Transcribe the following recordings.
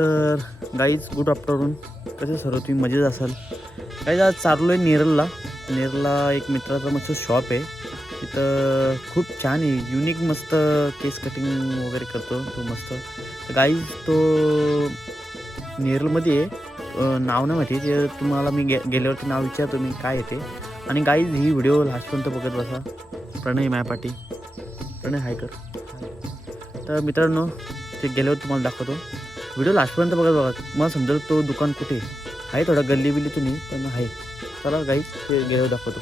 तर guys good afternoon. कसे सर्व तुम्ही मजेत असाल. गाईज आज चाललो आहे नेरला एक मित्राचा मस्त शॉप आहे. तिथं खूप छान आहे, युनिक मस्त केस कटिंग वगैरे करतो तो मस्त. तर गाईज तो नेरलमध्ये आहे, नाव नाही माहिती ते तुम्हाला. मी गेल्यावरती नाव विचारतो मी काय येते. आणि गाईज ही व्हिडिओ लास्टपर्यंत बघत बसा. प्रणय मायापाटी, प्रणय हाय कर. तर मित्रांनो ते गेल्यावर तुम्हाला दाखवतो. व्हिडिओ लास्टपर्यंत बघा. मला समजेल तो दुकान कुठे आहे. थोडा गल्ली बिल्ली तुम्ही पण आहे. चला गाईज ते गेल्यावर दाखवतो.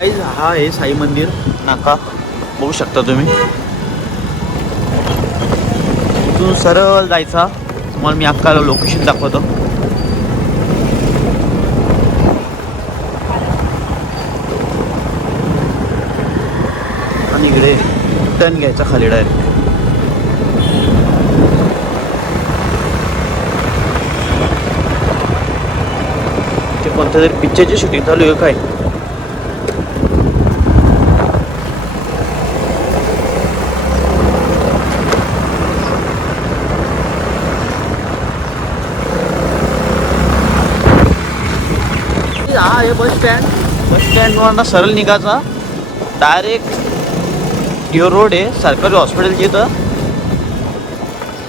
गाईज हा आहे साई मंदिर नाका, बघू शकता तुम्ही. इथून सरळ जायचा. तुम्हाला मी अख्खा लोकेशन दाखवतो. आणि इकडे टर्न घ्यायचा खाली डायरेक्ट. ते कोणत्या तरी पिक्चरची शूटिंग चालू आहे काय. हा आहे बस स्टँडवरनं सरळ निघायचा. डायरेक्ट डिओ रोड आहे सरकारी हॉस्पिटलची. इथं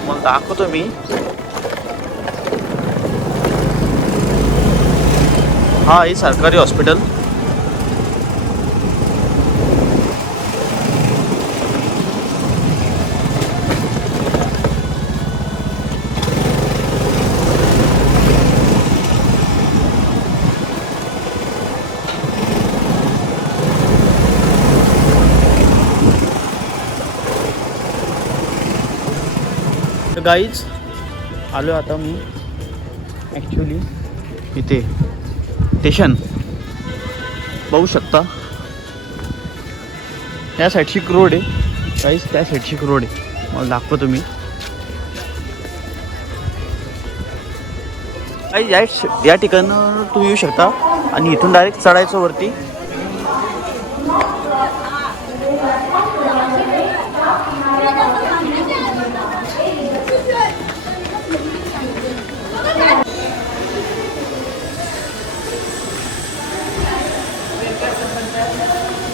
मला दाखवतो मी. हा आहे सरकारी हॉस्पिटल. तर गाईज आलो आता मी ॲक्च्युली इथे स्टेशन बघू शकता. या साईडची एक रोड आहे गाईज, त्या साईडची एक रोड आहे. मला दाखवतो तुम्ही. गाईज या ठिकाणावर तुम्ही येऊ शकता आणि इथून डायरेक्ट चढायचं वरती.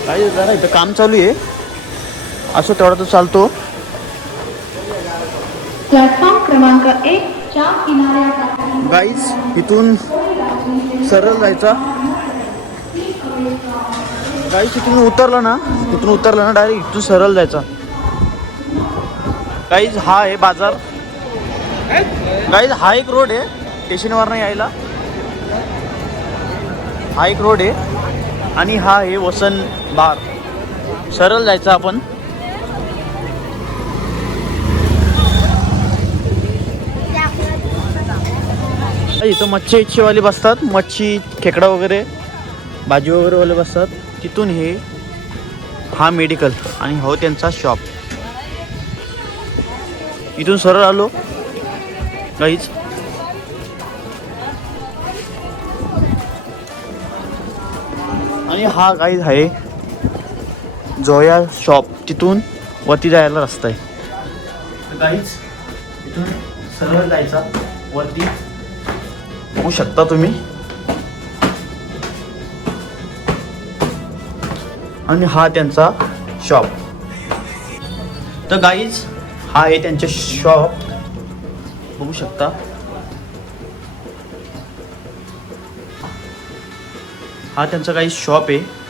काय जरा इथं काम चालू आहे, असं तेवढा तो चालतो. प्लॅटफॉर्म क्रमांक 1 च्या किनाऱ्यावर गाईज इथून सरळ जायचा. गाईज इथून उतरलं ना डायरेक्ट इथून सरळ जायचा. गाईज हा आहे बाजार. गाईज हा एक रोड आहे स्टेशनवरनं यायला. हा एक रोड आहे आणि हा आहे वसंत बार. सरळ जायचं आपण. इथं मच्छीवाले बसतात. मच्छी खेकडा वगैरे भाजी वगैरे वाले बसतात. तिथून हे हा मेडिकल आणि हो त्यांचा शॉप. इथून सरळ आलो गाईज. आणि हा गाईज आहे जोया शॉप. तिथून वरती जायला रस्ता आहे गाईज. इथून सरळ जायचा वरती, बघू शकता तुम्ही. आणि हा त्यांचा शॉप. तर गाईज हा आहे त्यांचे शॉप, बघू शकता. हा त्यांचा काही शॉप आहे.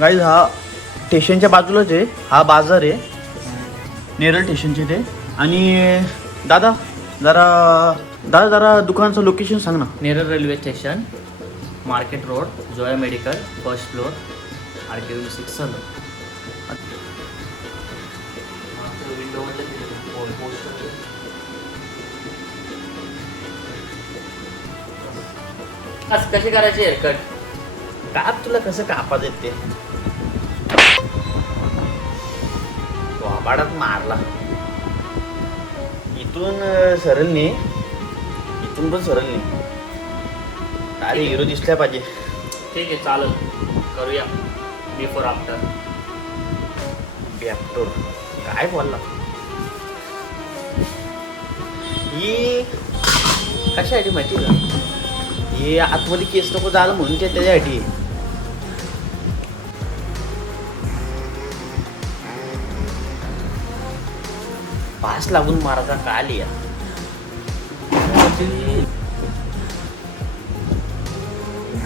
गाईज हा स्टेशनच्या बाजूलाच आहे. हा बाजार आहे नेरळ स्टेशनचे ते. आणि दादा जरा दुकानचं लोकेशन सांग ना. Neral railway station, market road, Zoya medical, first floor, RK 6 sir. आज कशी करायची हेअरकट? काप तुला कसं कापात येते वाबाडात मारला. इथून सरळ नाही, इथून पण सरळ नाही. अरे हिरो दिसल्या पाहिजे. ठीक आहे चालेल, करूया बिफोर आफ्टर. बॅप्टोर काय बोलला ही कशासाठी माहिती का? हे आतमध्ये केस नको झालं म्हणून ते त्याच्यासाठी. पास लागून मारायचा काल या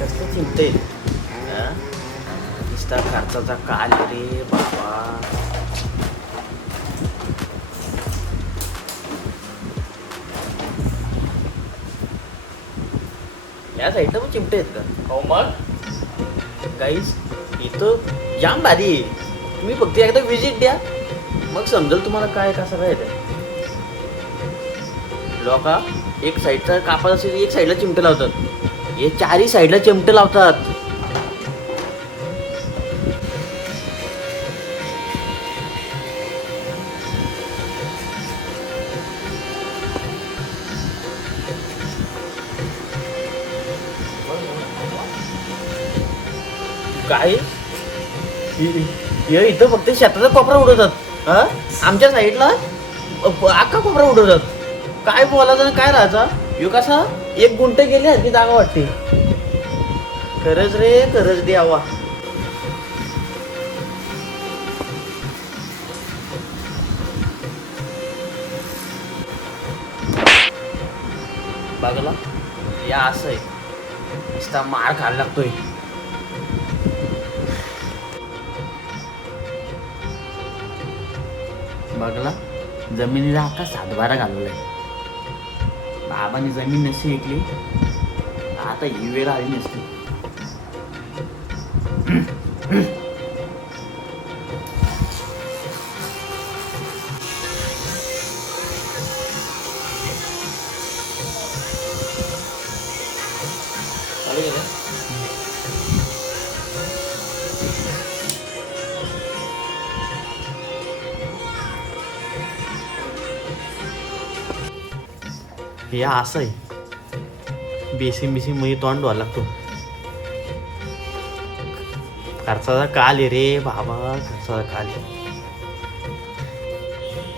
कसलं चिंते नुसता खर्चाचा काल रे बाबा. या साईडला पण चिमटे आहेत का? हो मग गाईस इथं जाम भारी आहे. तुम्ही फक्त एकदा विजिट द्या मग समजेल तुम्हाला काय कसं काय ते. लोका एक साईडचा कापड असेल एक साईडला चिमटे लावतात, हे चारही साईडला चिमटे लावतात. काय इथं फक्त शेताचा कोपरा उडवतात हा? आमच्या साईडला अख्खा कोपरा उडवतात. काय बोलायचं आणि काय राहायचा? यो कसा एक गुंट गेले की जागा वाटते. खरंच रे खरंच द्यावा. बघला या असं आहे नुसता मार खायला लागतोय. बघला जमिनीला अख्खा सातबारा घालवलाय. बाबांनी जमीन नसती विकली आता ही वेळ आली नसती. चालू केलं. हे असं आहे बेसिंग मध्ये तोंड व्हायला लागतो. खर्चाचा काल आहे रे बाबा, खर्चाचा काल आहे.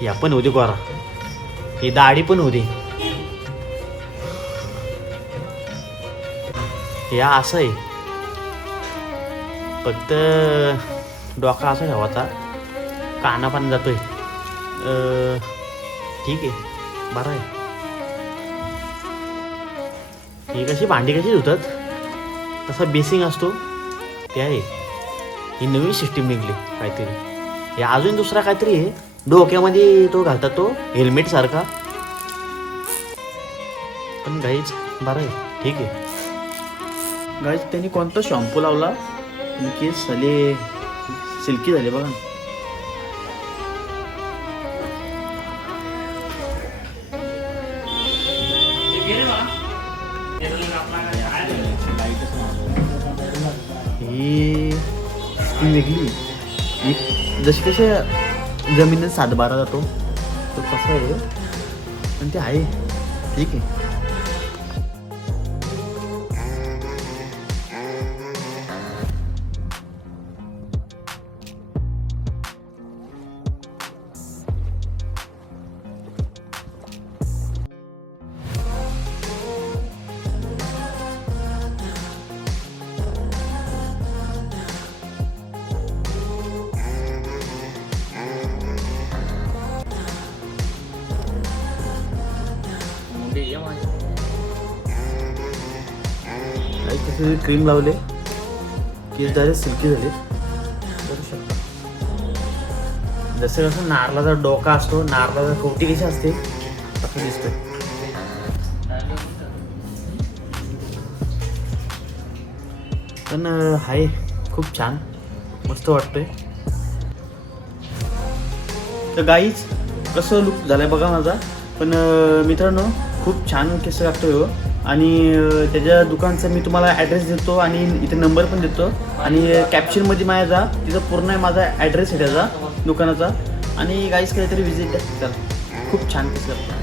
या पण होती गोरा, ही दाढी पण होती. या असं आहे फक्त डोका असा ठेवायचा, काना पण जातोय. ठीक आहे बरं आहे. ही कशी भांडी कशी धुतात तसा बेसिंग असतो ते आहे. ही नवीन सिस्टीम निघली काहीतरी. हे अजून दुसरा काहीतरी आहे डोक्यामध्ये तो घालतात तो हेल्मेट सारखा. पण गाईच बरं आहे ठीक आहे. गाईच त्यांनी कोणता शॅम्पू लावला केस झाले सिल्की झाले बघा. ही स्कीम वेगळी. जशी कशी जमिनीत सातबारा जातो तो तसं आहे पण ते आहे ठीक आहे. क्रीम लावले केस डायरेक्ट सिल्की झाले. करू शकता जसं कसं नारळाचा डोका असतो, नारळाचा कवटी कशी असते तसं दिसतंय. पण हाय खूप छान मस्त वाटतंय. तर गाईच कसं लुक झालाय बघा माझा. पण मित्रांनो खूप छान केस लागतोय हो. आणि त्याच्या दुकानचा मी तुम्हाला ॲड्रेस देतो आणि इथे नंबर पण देतो आणि कॅप्शनमध्ये माझ्या जा, तिथं पूर्ण आहे माझा ॲड्रेस आहे त्याचा दुकानाचा. आणि गाईस काहीतरी विजिट द्या, चला खूप छान पीस करतो.